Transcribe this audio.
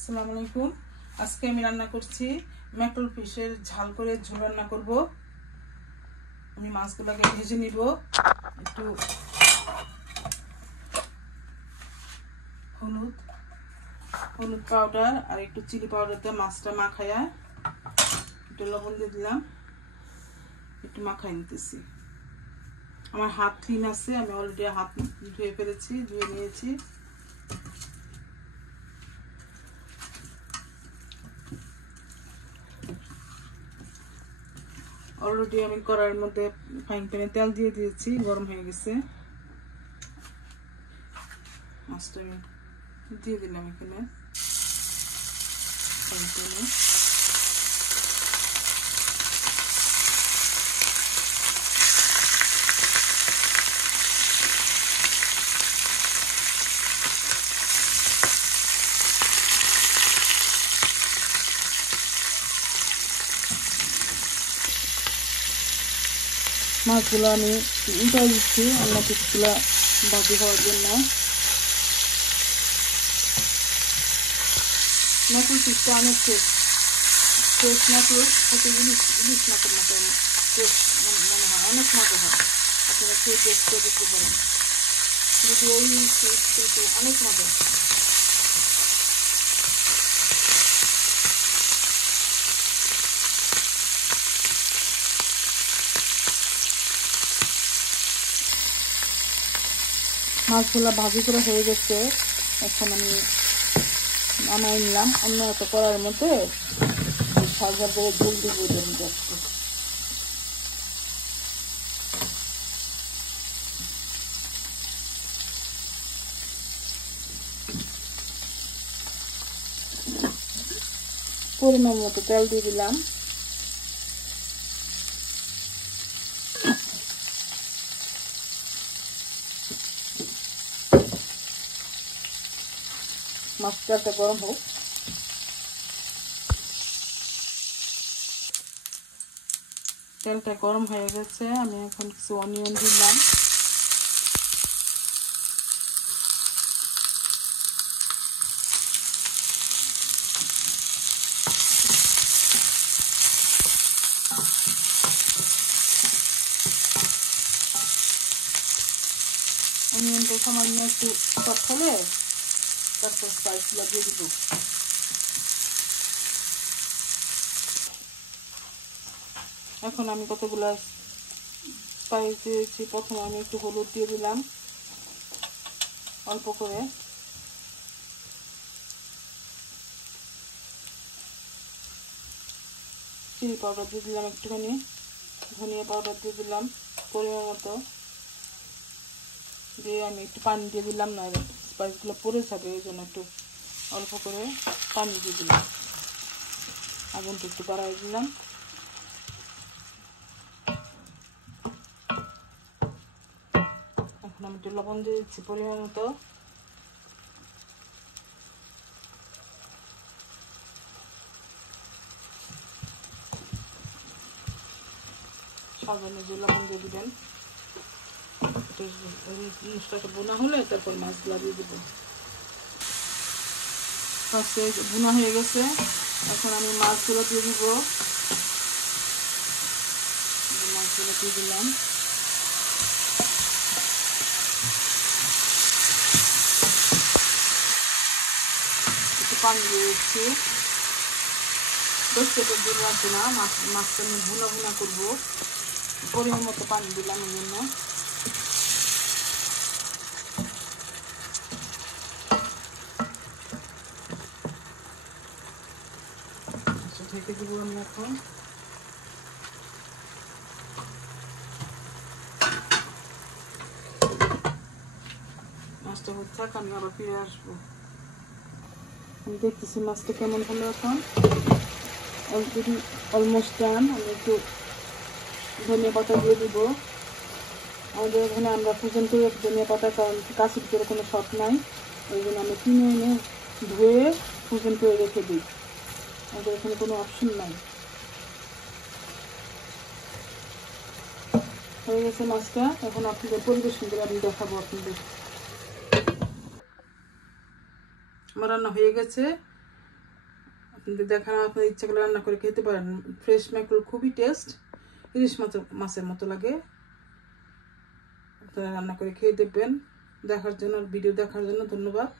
আসসালামু আলাইকুম। আজকে আমি রান্না করছি ম্যাটল ফিশের ঝাল করে ঝোল রান্না করব। আমি মাছগুলোকে ভেজে নিব। একটু হলুদ পাউডার আর একটু চিলি পাউডার দিয়ে মাছটা মাখায়া একটু লবণ দিয়ে দিলাম, একটু মাখাই নিতেছি। আমার হাত ক্লিন আছে, আমি অলরেডি হাত ধুয়ে ফেলেছি, ধুয়ে নিয়েছি। অলরেডি আমি কড়াইয়ের মধ্যে ফ্রাইং প্যানে তেল দিয়ে দিয়েছি, গরম হয়ে গেছে। মাছটা আমি দিয়ে দিলাম এখানে ফ্রাইং প্যানে। মাছগুলো আমি উল্টাই দিচ্ছি অন্য পিসগুলো ভাজি হওয়ার জন্য। ম্যাটল ফিশটা অনেক ফ্রেশ ম্যাটল হচ্ছে ইলিশ মাছের মতো টেস্ট মনে হয়, অনেক মজা হয়। আপনারা খেয়ে টেস্ট করে দেখতে পারেন, যদি ওই কিন্তু অনেক মজা। মাছগুলো ভাজি করে হয়ে গেছে, এখন আমি নামাই নিলাম। অন্য একটা কড়াইয়ের মধ্যে সাজা করে ঝোল দিব যাচ্ছে। পরিমাণ মতো তেল দিয়ে দিলাম। মাছটা গরম হোক। তেলটা গরম হয়ে গেছে, আমি এখন কিছু অনিয়ন দিলাম। অনিয়নটা সামান্য একটু সফট হলে তারপর স্পাইসগুলো দিয়ে দিব। এখন আমি কতগুলো স্পাইস দিয়েছি। প্রথমে আমি একটু হলুদ দিয়ে দিলাম অল্প করে, চিলি পাউডার দিয়ে দিলাম একটুখানি, ধনিয়া পাউডার দিয়ে দিলাম পরিমাণ মতো, দিয়ে আমি একটু পানি দিয়ে দিলাম, না স্পাইসগুলো পড়ে যাবে, এই জন্য একটু অল্প করে পানি দিয়ে দিলাম। আগুনটা একটু বাড়াই দিলাম। এখন আমি একটু লবণ দিয়ে দিচ্ছি পরিমাণ মতো। সাধারণ যে লবণ দিয়ে দিবেন, জিনিসটাকে বোনা হলে তারপর মাছগুলো দিয়ে দেবো। ফার্স্টে বোনা হয়ে গেছে, এখন আমি মাছগুলো দিয়ে দিব। মাছগুলো দিয়ে দিলাম। একটু পানি দিয়ে দিচ্ছি, বেশ পেটের দিয়ে রাখবো না, মাছটা আমি ভুনা করবো। পরিমাণ মতো পানি দিলাম এই জন্য। ঢেকে দিব আমি এখন। মাছটা হচ্ছে, আমি আবার ফিরে আসবো। আমি দেখতেছি মাছটা কেমন হলো। এখন অলমোস্ট ডান। আমি একটু ধনিয়া পাতা দিয়ে দিব। আমাদের এখানে আমরা ফ্রোজেন করে ধনিয়া পাতা, কারণ কাছের ভিতরে কোনো শখ নাই, ওই জন্য আমি কিনে এনে ধুয়ে ফ্রোজেন করে রেখে দিই। আমাদের এখানে কোনো অপশন নাই। হয়ে গেছে মাছটা, এখন আপনাদের পরিবেশন করে আমি দেখাবো আপনাদের। আমার রান্না হয়ে গেছে, কিন্তু দেখানো আপনার ইচ্ছা করে রান্না করে খেতে পারেন। ফ্রেশ ম্যাকরোল খুবই টেস্ট, ইলিশ মাছের মতো লাগে। আপনারা রান্না করে খেয়ে দেখবেন। ভিডিও দেখার জন্য ধন্যবাদ।